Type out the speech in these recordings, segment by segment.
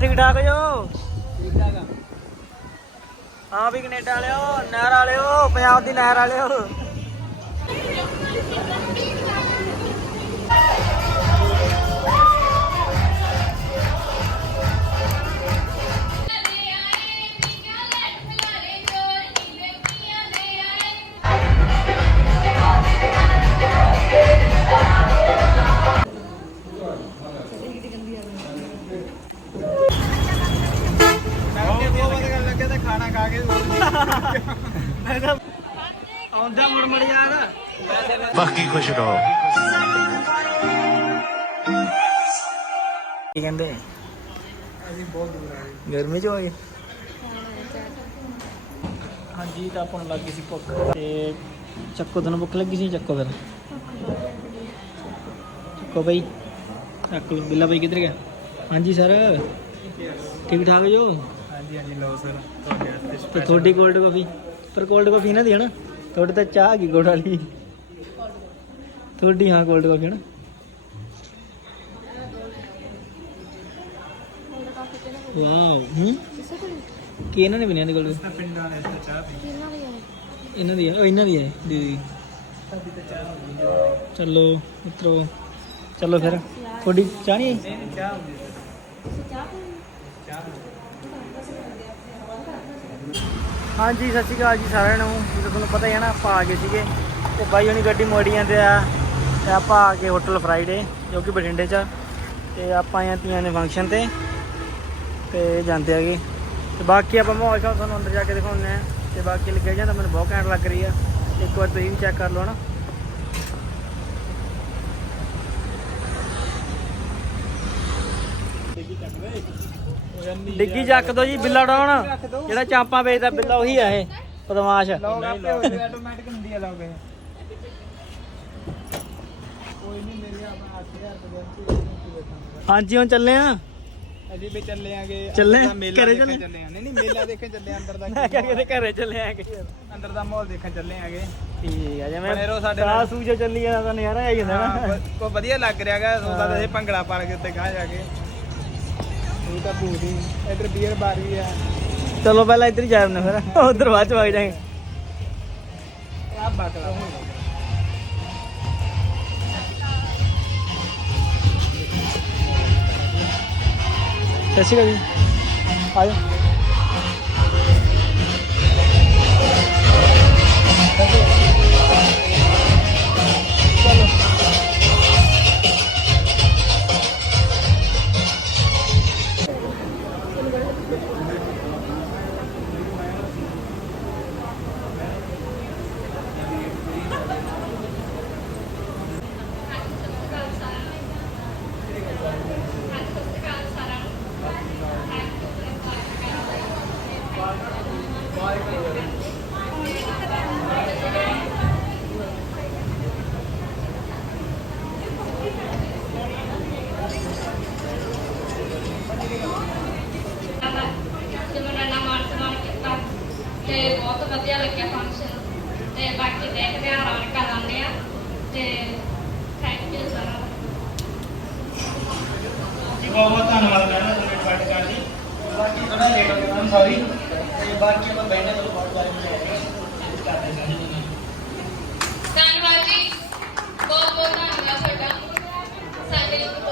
ਠੀਕ ਠਾਕ ਜੋ ਠੀਕ ਠਾਕ ਆ। ਹਾਂ ਵੀ ਕੈਨੇਡਾ ਵਾਲਿਓ ਨਹਿਰ ਵਾਲਿਓ ਪੰਜਾਬ ਦੀ ਨਹਿਰ ਵਾਲਿਓ। ਮੈਂ ਤਾਂ ਆਉਂਦਾ ਮੁੜ ਮੁੜ ਯਾਰ। ਬਾਕੀ ਖੁਸ਼ ਰਹੋ। ਕੀ ਕਹਿੰਦੇ? ਅਸੀਂ ਬਹੁਤ ਦੂਰ ਆ ਗਏ। ਗਰਮੀ ਚ ਹੋਏ ਹਾਂਜੀ ਤਾਂ ਆਪਾਂ ਨੂੰ ਲੱਗ ਗਈ ਸੀ ਭੁੱਖ। ਤੇ ਚੱਕੋ ਤੁਹਾਨੂੰ ਭੁੱਖ ਲੱਗੀ ਸੀ ਚੱਕੋ ਫਿਰ? ਚੱਕੋ ਬਈ। ਚੱਕ ਲਓ। ਬਿੱਲਾ ਬਈ ਕਿੱਧਰ ਗਿਆ? ਹਾਂਜੀ ਸਰ। ਠੀਕ ਠਾਕ ਜੋ? ਹਾਂਜੀ ਹਾਂਜੀ ਲਓ ਸਰ ਤੁਹਾਡੇ ਵਾਸਤੇ ਤੇ ਤੁਹਾਡੀ ਕੋਲਡ ਕਾਫੀ ਪਰ ਕੋਲਡ ਕਾਫੀ ਇਹਨਾਂ ਦੀ ਹੈ ਨਾ? ਤੁਹਾਡੇ ਤਾਂ ਚਾਹ ਕੀ ਗੁੜ ਵਾਲੀ। ਤੁਹਾਡੀ ਹਾਂ ਕੋਲਡ ਕਾਫੀ ਹੈ ਨਾ? ਵਾਓ ਹੂੰ? ਕੀ ਇਹਨਾਂ ਨੇ ਬਣਿਆ ਨੇ ਕੋਲਡ ਤਾਂ ਪਿੰਡਾਂ ਵਾਲੇ ਤਾਂ ਚਾਹ ਪੀ ਇਹਨਾਂ ਦੀ ਹੈ ਉਹ ਇਹਨਾਂ ਦੀ ਹੈ? ਦੀਦੀ ਸਾਡੀ ਤਾਂ ਚਾਹ ਹੁੰਦੀ ਚਲੋ ਮਿੱਤਰੋ ਚਲੋ ਫਿਰ। ਤੁਹਾਡੀ ਚਾਹ ਨਹੀਂ ਆਈ? ਨਹੀਂ ਚਾਹ ਹੁੰਦੀ ਚਾਹ ਹਾਂਜੀ, ਸਤਿ ਸ਼੍ਰੀ ਅਕਾਲ ਜੀ ਸਾਰਿਆਂ ਨੂੰ। ਜਿਵੇਂ ਤੁਹਾਨੂੰ ਪਤਾ ਹੀ ਹੈ ਨਾ, ਆਪਾਂ ਆ ਗਏ ਸੀਗੇ। ਤੇ ਬਾਈ ਹੁਣੀ ਗੱਡੀ ਮੋੜੀ ਜਾਂਦੇ ਆ। ਤੇ ਆਪਾਂ ਆ ਗਏ ਹੋਟਲ ਫਰਾਈਡੇ ਜੋ ਕਿ ਬਠਿੰਡੇ 'ਚ ਆ। ਤੇ ਆਪਾਂ ਆਏ ਤੀਆਂ ਦੇ ਫੰਕਸ਼ਨ ਤੇ। ਤੇ ਜਾਂਦੇ ਆਗੇ ਤੇ ਬਾਕੀ ਆਪਾਂ ਮਾਹੌਲ ਸ਼ਾਹ ਤੁਹਾਨੂੰ ਅੰਦਰ ਜਾ ਕੇ ਦਿਖਾਉਂਦੇ ਆ। ਤੇ ਬਾਕੀ ਲੱਗਿਆ ਜਾਂਦਾ ਮੈਨੂੰ ਬਹੁਤ ਘੈਂਟ ਲੱਗ ਰਹੀ ਆ। ਇੱਕ ਵਾਰ ਤੁਸੀਂ ਵੀ ਚੈੱਕ ਕਰ ਲਓ ਨਾ। ਡਿੱਗੀ ਚੱਕ ਦੋ ਜੀ ਬਿੱਲਾ ਡਾਉਣ। ਜਿਹੜਾ ਚਾਂਪਾਂ ਵੇਚਦਾ ਬਿੱਲਾ ਉਹੀ ਆ ਇਹ ਬਦਮਾਸ਼। ਲੋਗ ਆਪੇ ਹੋ ਜਾਏ ਆਟੋਮੈਟਿਕ ਹੁੰਦੀ ਆ ਲੋਗ ਕੋਈ ਨਹੀਂ ਮੇਰੇ ਆਪਣਾ 8000 ਰੁਪਏ ਦੇ ਹਾਂਜੀ ਹੁਣ ਚੱਲੇ ਆ? ਅਸੀਂ ਵੀ ਚੱਲੇ ਆਂਗੇ ਚੱਲੇ? ਘਰੇ ਚੱਲੇ? ਚੱਲੇ ਆਂ। ਨਹੀਂ ਨਹੀਂ ਮੇਲਾ ਦੇਖਣ ਚੱਲੇ ਅੰਦਰ ਦਾ ਮੈਂ ਕਿਹਾ ਕਿਤੇ ਘਰੇ ਚੱਲੇ ਆ ਕਿ ਅੰਦਰ ਦਾ ਮਾਹੌਲ ਦੇਖਣ ਚੱਲੇ ਆਂਗੇ। ਠੀਕ ਆ ਜਿਵੇਂ ਬਣੇ ਰਹੋ ਸਾਡੇ ਸਾਹ ਨਾਲ। ਸੂਜੋ ਚੱਲੀ ਜਾਂਦਾ ਤਾਂ ਨਜ਼ਾਰਾ ਆਈ ਜਾਂਦਾ ਹਾਂ ਨਾ। ਬ- ਕੋ ਵਧੀਆ ਲੱਗ ਰਿਹਾਗਾ ਸੋਦਾ ਤੇ ਭੰਗੜਾ ਪਾ ਕੇ ਉੱਤੇ ਗਾਂ ਜਾ ਕੇ। ਇਹ ਤਾਂ ਭੂਦੀ ਇਧਰ ਬੀਅਰ ਬਾਰੀ ਆ। ਚਲੋ ਪਹਿਲਾਂ ਇੱਧਰ ਹੀ ਜਾਵਨੇ ਫਿਰ। ਉਧਰ ਬਾਅਦ ਚ ਵਗ ਜਾਗੇ ਆ। ਬਾਕਲਾ ਸਤਿ ਸ਼੍ਰੀ ਅਕਾਲ ਜੀ। ਆਜੋ। ਸੌਰੀ। ਤੇ ਬਾਕੀ ਆਪਾਂ ਬੈਠੇ ਤੋਂ ਬਹੁਤ ਬਾਰੇ ਬੁਲਾਇਆ ਕਰਦੇ ਸਾਰੇ ਧੰਨਵਾਦ ਜੀ। ਬਹੁਤ ਬਹੁਤ ਧੰਨਵਾਦ ਤੁਹਾਡਾ। ਸਾਡੇ ਨੂੰ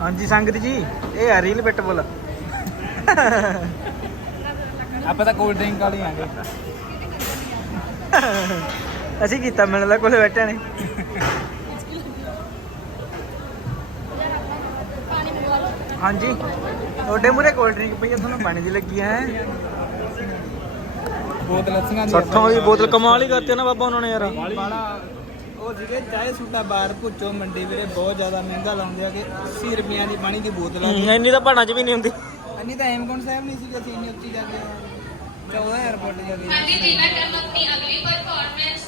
ਹਾਂਜੀ ਸੰਗਤ ਜੀ ਇਹ ਹੈ ਰੀਲ ਬਿਟਬਲ ਆਪਾਂ ਤਾਂ ਕੋਲਡ ਡਰਿੰਕ ਵਾਲੀ ਆਂਗੇ। ਅਸੀਂ ਕੀਤਾ ਮੈਨੂੰ ਲੱਗਾ ਕੋਲੇ ਬੈਠਿਆ ਨੇ। ਹਾਂਜੀ ਤੁਹਾਡੇ ਮੂਰੇ ਕੋਲਡ ਡਰਿੰਕ ਪਈ ਤੁਹਾਨੂੰ ਪਾਣੀ ਦੀ ਲੱਗੀ ਹੈ ਬੋਤਲ ਦੀ ਸੱਠਾਂ ਦੀ ਬੋਤਲ ਕਮਾਲ ਹੀ ਕਰਤੀ ਨਾ ਬਾਬਾ ਉਹਨਾਂ ਨੇ ਯਾਰ। ਬਾਲਾ ਉਹ ਜਿਹੜੇ ਚਾਹੇ ਸੁੱਟਾ ਬਾਹਰ ਪੁੱਛੋ ਮੰਡੀ ਵੀਰੇ ਬਹੁਤ ਜ਼ਿਆਦਾ ਮਹਿੰਗਾ ਲਾਉਂਦੇ ਆ ਕਿ 80 ਰੁਪਈਆਂ ਦੀ ਪਾਣੀ ਦੀ ਬੋਤਲ ਆ ਹੂੰ, ਇੰਨੀ ਤਾਂ ਪਹਾੜਾਂ 'ਚ ਵੀ ਨਹੀਂ ਹੁੰਦੀ। ਅੰਨੀ ਤਾਂ ਹੇਮਕੁੰਟ ਸਾਹਿਬ ਨਹੀਂ ਸੀਗਾ ਅਸੀਂ ਇੰਨੀ ਉੱਚੀ ਜਾ ਕੇ 14 에어ਪੋਰਟ ਜਾ ਕੇ ਹਾਂਜੀ ਜਿਨ੍ਹਾਂ ਟਾਈਮ ਆਪਣੀ ਅਗਲੀ ਪਰਫਾਰਮੈਂਸ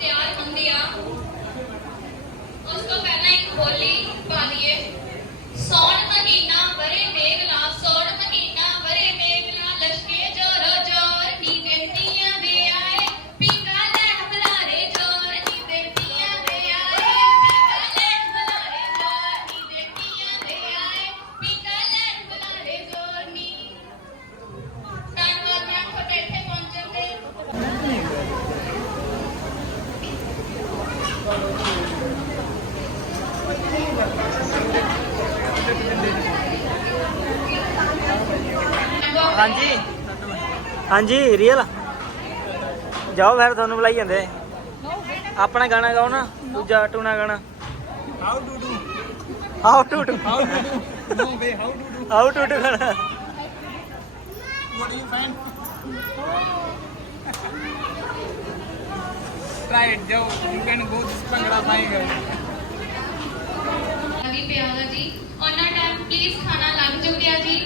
ਤਿਆਰ ਹੁੰਦੀ ਆ। ਹਾਂਜੀ। ਹਾਂਜੀ ਰੀਅਲ ਜਾਓ ਫਿਰ ਤੁਹਾਨੂੰ ਬੁਲਾਈ ਜਾਂਦੇ। ਆਪਣਾ ਗਾਣਾ ਗਾਓ ਨਾ ਦੂਜਾ ਟੂਣਾ ਗਾਣਾ। How to do how to to how to do no way how to do how to to ਗਾਣਾ। You find? Try it joe you can go this bhangra ਪਾਏਗਾ ਅਭੀ ਪਿਆਰਾ ਜੀ। ਉਹਨਾਂ ਟਾਈਮ ਪਲੀਜ਼ ਖਾਣਾ ਲੱਗ ਚੁੱਕਿਆ ਜੀ।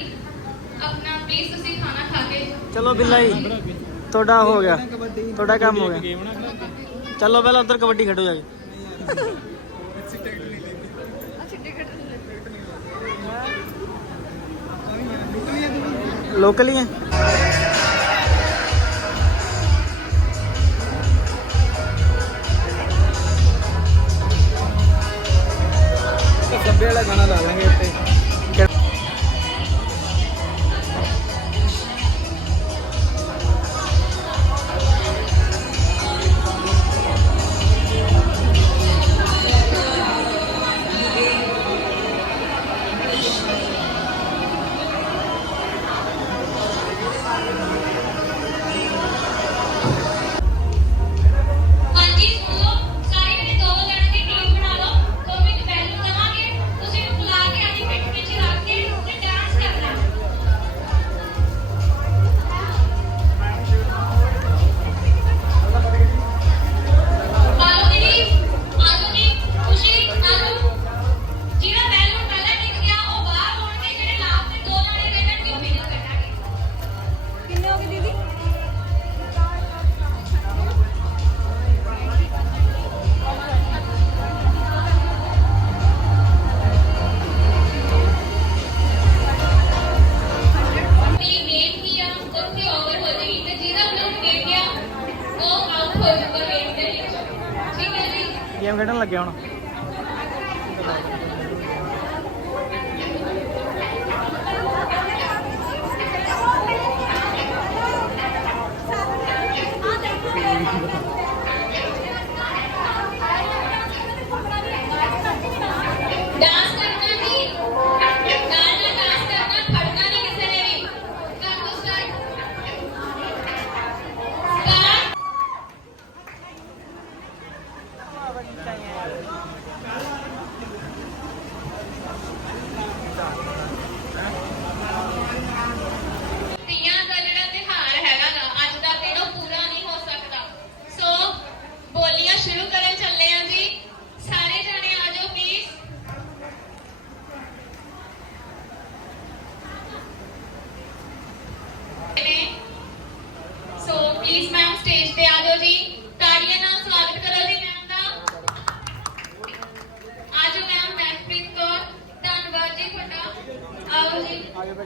ਪਲੀਜ਼ ਤੁਸੀਂ ਖਾਣਾ ਖਾ ਕੇ। ਚਲੋ ਬਿੱਲਾ ਜੀ ਤੁਹਾਡਾ ਹੋ ਗਿਆ ਕਬੱਡੀ ਤੁਹਾਡਾ ਕੰਮ ਹੋ ਗਿਆ। ਗੇਮ ਨਾ ਖੜਾ ਚਲੋ ਪਹਿਲਾਂ ਉਧਰ ਕਬੱਡੀ ਖੇਡੋ ਜਾ ਕੇ। ਲੋਕਲ ਹੀ ਹੈ ਸੱਬੇ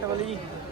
ਜੀ ਆਗੇ